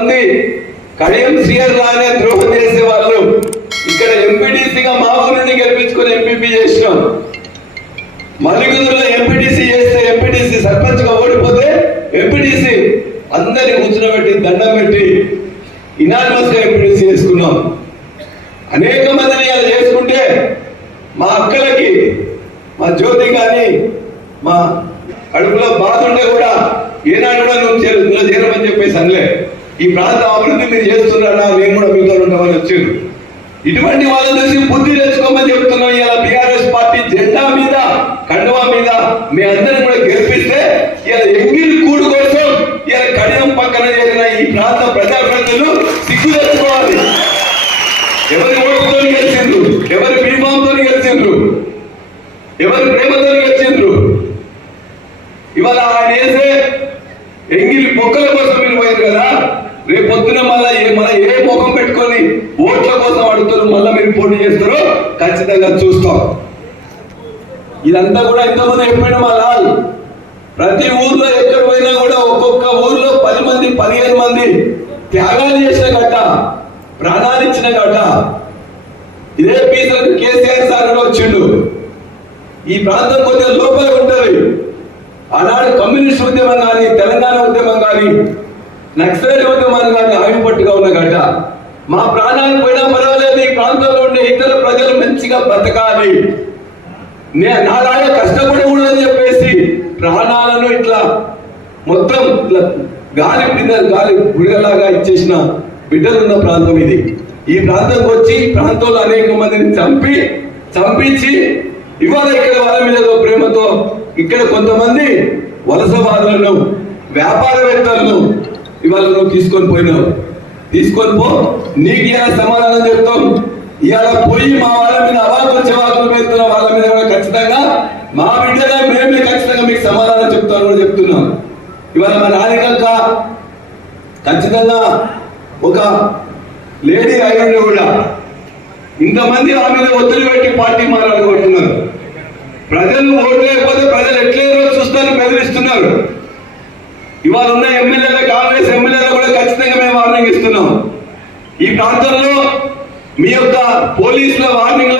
కొంతమంది కడియం సీఆర్ లానే ద్రోహం చేసే వాళ్ళు. ఇక్కడ ఎంపీటీసీగా మా ఊరిని గెలిపించుకుని గెలిపించుకొని ఎంపీపీ చేసినాం. మరుగుదలలో ఎంపీటీసీ చేస్తే ఎంపీటీసీ సర్పంచ్గా ఓడిపోతే ఎంపీటీసీ అందరిని కూర్చునబెట్టి దండం పెట్టి ఇనానిమస్గా ఎంపీటీసీ చేసుకున్నాం. అనేక మందిని అలా చేసుకుంటే మా అక్కలకి మా జ్యోతి కానీ మా కడుపులో బాధ ఉంటే కూడా ఏనాడు కూడా నువ్వు చేరు చేరమని చెప్పేసి అనలే. ఈ ప్రాంతం అభివృద్ధి మీరు చేస్తున్నారా? మేము కూడా మీతో ఉంటామని వచ్చారు ఇటువంటి వాళ్ళ నుంచి బుద్ధి తెచ్చుకోమని చెప్తున్నాం. ఇలా బీఆర్ఎస్ పార్టీ జెండా మీద కండువా మీద మీ అందరిని కూడా గెలిపిస్తే ఇలా ఎంగిల్ కూడు కోసం ఇలా కడియం పక్కన చేరిన ఈ ప్రాంత ప్రజాప్రతినిధులు సిగ్గు తెచ్చుకోవాలి ఎవరి ఓటుతో గెలిచిండ్రు? ఎవరి బీమాంతో గెలిచిండ్రు? ఎవరి ప్రేమతో గెలిచిండ్రు? ఇవాళ ఆయన వేసే ఎంగిలి మొక్కల కోసం మీరు పోయారు కదా రేపొద్దున మళ్ళా ఏ మళ్ళీ ఏ ముఖం పెట్టుకొని ఓట్ల కోసం అడుగుతారు మళ్ళీ మీరు పోటీ చేస్తారు ఖచ్చితంగా చూస్తాం. ఇదంతా కూడా ఇంతమంది ఎప్పుడైనా మా లాల్. ప్రతి ఊర్లో ఎక్కడ పోయినా కూడా ఒక్కొక్క ఊర్లో పది మంది పదిహేను మంది త్యాగాలు చేసిన గట్ట ప్రాణాలు ఇచ్చిన గట్ట ఇదే పీసలకు కేసీఆర్ సార్ కూడా వచ్చిండు. ఈ ప్రాంతం కొద్దిగా లోపల ఉంటుంది. ఆనాడు కమ్యూనిస్ట్ ఉద్యమం కానీ తెలంగాణ ఉద్యమం కానీ నక్సలైట్ ఉద్యమాలు కానీ ఆయుపట్టుగా ఉన్న గడ్డ మా ప్రాణాలు పోయినా పర్వాలేదు ఈ ప్రాంతంలో ఉండే ఇతర ప్రజలు మంచిగా బ్రతకాలి. నే- నాలాగా ఉండదని చెప్పేసి ప్రాణాలను ఇట్లా మొత్తం ఇట్లా గాలి బిడ్డ గాలి బుడగలాగా ఇచ్చేసిన బిడ్డలు ఉన్న ప్రాంతం ఇది. ఈ ప్రాంతంకి వచ్చి ఈ ప్రాంతంలో అనేక మందిని చంపి చంపించి ఇవాళ ఇక్కడ వాళ్ళ మీద ప్రేమతో ఇక్కడ కొంతమంది వలసవాదులను వ్యాపారవేత్తలను ఇవాళ నువ్వు తీసుకొని పోయినావు. తీసుకొని పో నీకు ఇలా సమాధానం చెప్తాం. ఇవాళ పోయి మా వాళ్ళ మీద అవాకులు వాళ్ళ మీద వాళ్ళ మీద కూడా ఖచ్చితంగా మా బిడ్డగా మేమే ఖచ్చితంగా మీకు సమాధానం చెప్తాను కూడా చెప్తున్నాం. ఇవాళ మా నానికక్క ఖచ్చితంగా ఒక లేడీ అయ్యండి కూడా ఇంతమంది ఆమె మీద ఒత్తిడి పెట్టి పార్టీ మారాలనుకుంటున్నారు ప్రజలు ఓటు లేకపోతే ప్రజలు ఎట్లేదో చూస్తారని బెదిరిస్తున్నారు. ఇవాళ ఉన్న ఎమ్మెల్యేలు కాంగ్రెస్ ఎమ్మెల్యేలు కూడా ఖచ్చితంగా మేము వార్నింగ్ ఇస్తున్నాం. ఈ ప్రాంతంలో మీ యొక్క పోలీసుల వార్నింగ్